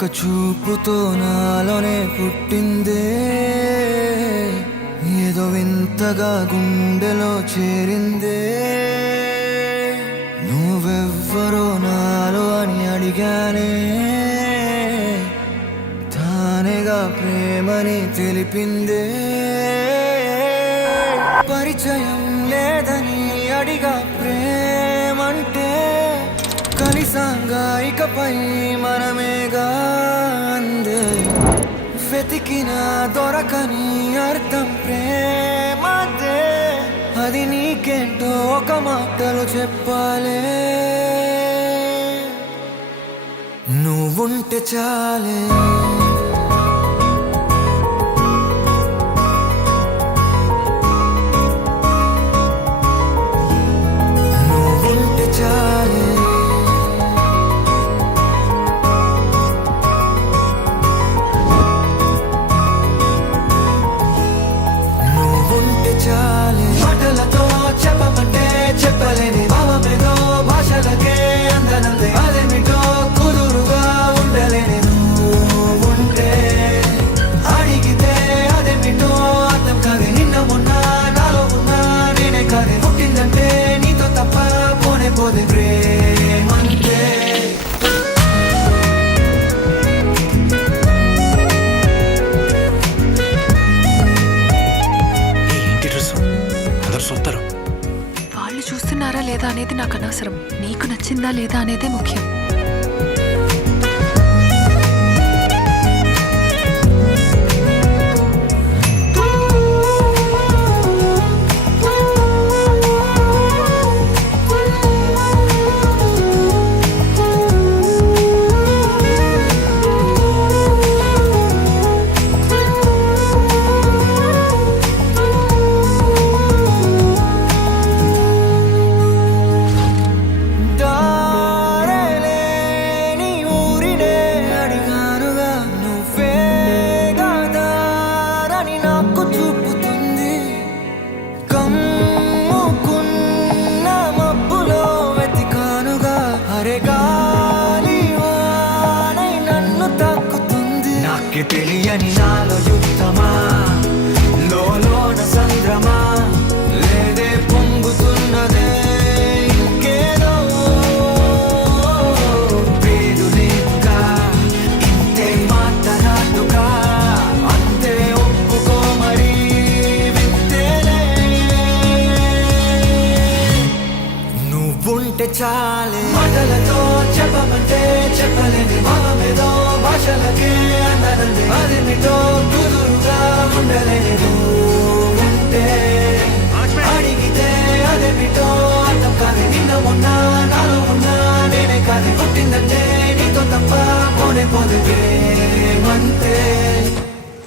ఒక చూపుతో నాలోనే పుట్టిందే, ఏదో వింతగా గుండెలో చేరిందే. నువ్వెవ్వరో నాలో అని అడిగానే, తానేగా ప్రేమని తెలిపిందే. పరిచయం లేదని అడిగా ప్రేమంటే, కలిసాంగా ఇకపై మనమేగా అందే. వెతికిన దొరకని అర్థం ప్రేమదే, అది నీకేంటో ఒక మాటలో చెప్పాలే. నువ్వుంటే చాలే, నువ్వుంటే చాలే, నువ్వుంటే చాలే. మాటలతో చెప్పమంటే చెప్పలేని భావమేదో భాషలకే అందనందే. అదేమిటో కుదురుగా ఉండలేని నువ్వుంటే, అడిగితే అదేమిటో అర్థం కాదే. నిన్న మొన్న నాలో ఉన్నా నేనే కాదే. పుట్టిందంటే నీతో తప్ప పోనే పోదే ప్రేమంతే. వాళ్ళు చూస్తున్నారా లేదా అనేది నాకు అనవసరం. నీకు నచ్చిందా లేదా అనేదే ముఖ్యం. తెలియని నాలో యుద్ధమా, లోన సంద్రమా, లేదే పొంగుతున్నదే ఇంకేదో. పేరు లేదుగా ఇంతే మాట్లాడుగా, అంతే ఒప్పుకో మరి వింతేలే. నువ్వుంటే చాలే, మాటలతో చెప్పమంటే చెప్పలేని భావమేదో భాషలకే అందనందే. అదేమిటో కుదురుగా ఉండలేని నువ్వుంటే, అడిగితే అదేమిటో అర్థం కాదే. నిన్న మొన్న నాలో ఉన్నా నేనే కాదే. పుట్టిందంటే నీతో తప్ప పోనే పోదే ప్రేమంతే.